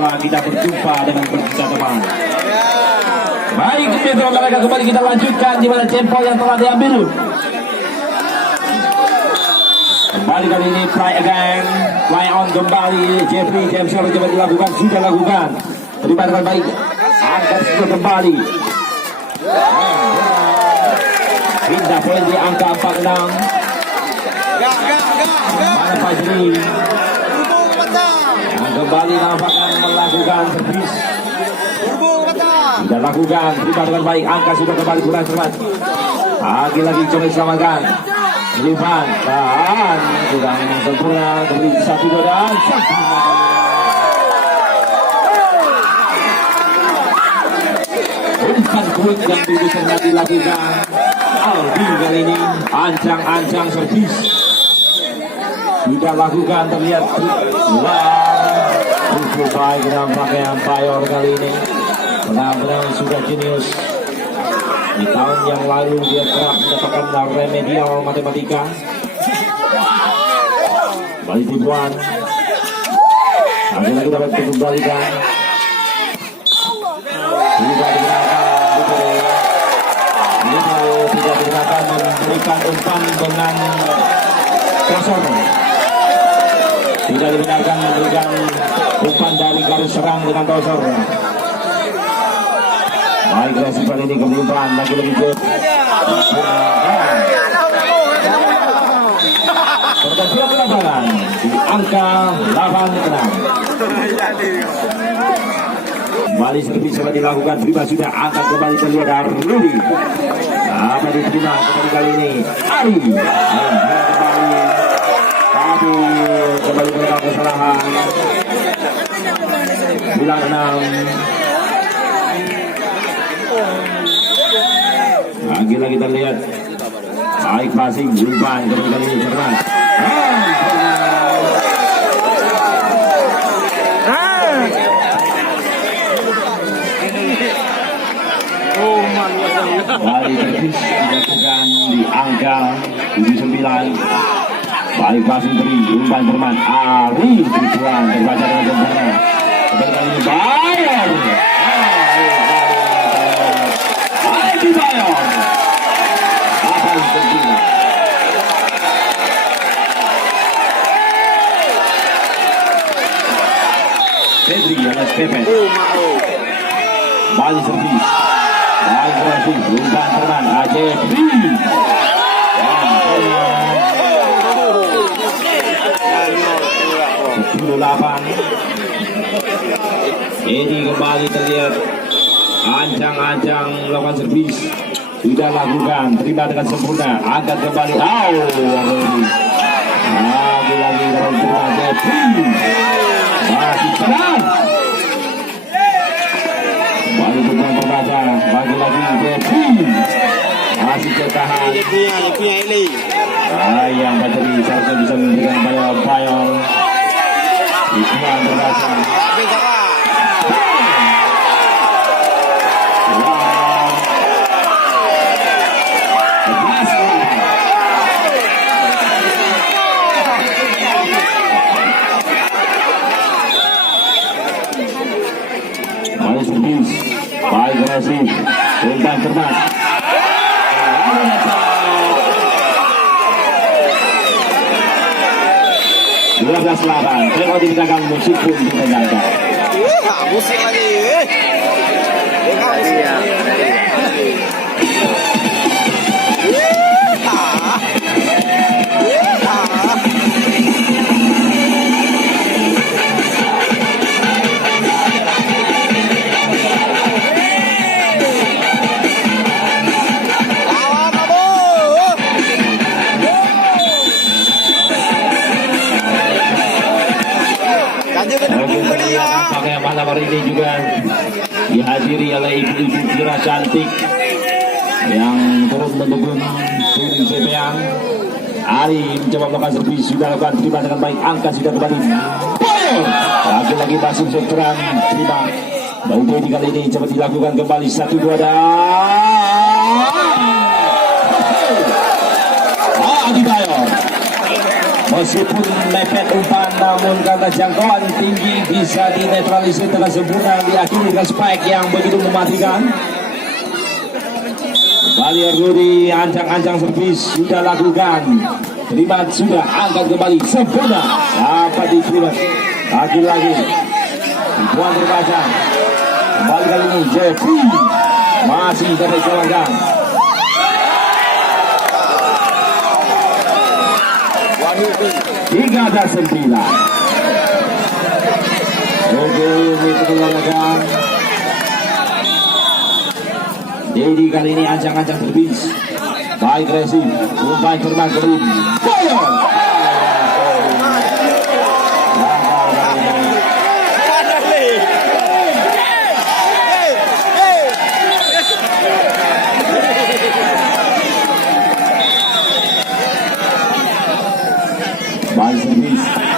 bola kita berjumpa dengan berjuta teman. Baik, Metro olahraga kembali kita lanjutkan di mana tempo yang telah diambil. Kembali kali ini play again, play on kembali. Jeffrey James coba dilakukan, sudah lakukan. Terima dengan baik, angkat sudah kembali. Pindah poin di angka 46. Mana Fajri? Yang kembali nampaknya melakukan servis. Sudah lakukan, terima dengan baik, angka sudah kembali kurang cepat. Lagi-lagi coba diselamatkan. Lipan dan kurang sempurna, kembali satu dan umpan kuat yang bisa dilakukan. Albi kali ini ancang-ancang servis sudah lakukan, terlihat cukup baik nampaknya umpire kali ini. Benar-benar sudah jenius. Di tahun yang lalu dia kerap mendapatkan remedial matematika. Balik tipuan. Lagi-lagi dapat dikembalikan. Tidak digunakan memberikan umpan dengan krosor. Tidak digunakan memberikan umpan dari garis serang dengan krosor. Baik, resip kali ini kemudian lagi lebih good. Pertandingan lapangan di angka 86. Kembali seperti sudah dilakukan, terima sudah angkat kembali terlihat dari Rudi. Apa diterima kali ini? Ari. Kembali melakukan kesalahan. Bilang 6. Lagi-lagi kita lihat baik passing umpan kali ini cermat. Balik servis dilakukan di angka 79. Baik passing beri umpan cermat. Ari tujuan terbaca dengan sempurna. Kali ini bayar. Dibayar. Pedri alias Pepe. Balik servis. Balik servis. Umpan teman. Jeffrey. Ini kembali terlihat ancang-ancang melakukan servis. Sudah lakukan, terima dengan sempurna, angkat kembali. Lagi-lagi dalam terima Jeffrey. Masih tenang. Balik umpan pembaca, lagi-lagi Jeffrey. Masih tertahan. Yang Fajri seharusnya bisa memberikan pada umpire. Ikman terbaca. Baik agresif, umpan cermat. 12-8. Tengok di belakang musik pun didengarkan. Musik lagi. Malam hari ini juga dihadiri oleh ibu-ibu kira cantik yang turut mendukung tim CPA. Ari mencoba melakukan servis, sudah lakukan, terima dengan baik, angka sudah kembali. Lagi-lagi masih sektoran, terima. Bau Dedi kali ini coba dilakukan kembali 1-2 dan Adi Bayor Meskipun mepet umpan namun karena jangkauan tinggi bisa dinetralisir dengan sempurna, diakhiri dengan spike yang begitu mematikan. Kembali Rudi, ancang-ancang servis sudah lakukan, terima sudah, angkat kembali sempurna, dapat diterima lagi-lagi. Tuan terbaca kembali kali ini Jeffrey masih dapat jalankan. Tiga dan 9. Oke, ini keluarkan. Jadi kali ini ancang-ancang terbis. Baik resip, umpan terbang kembali. Boyong. Baik servis.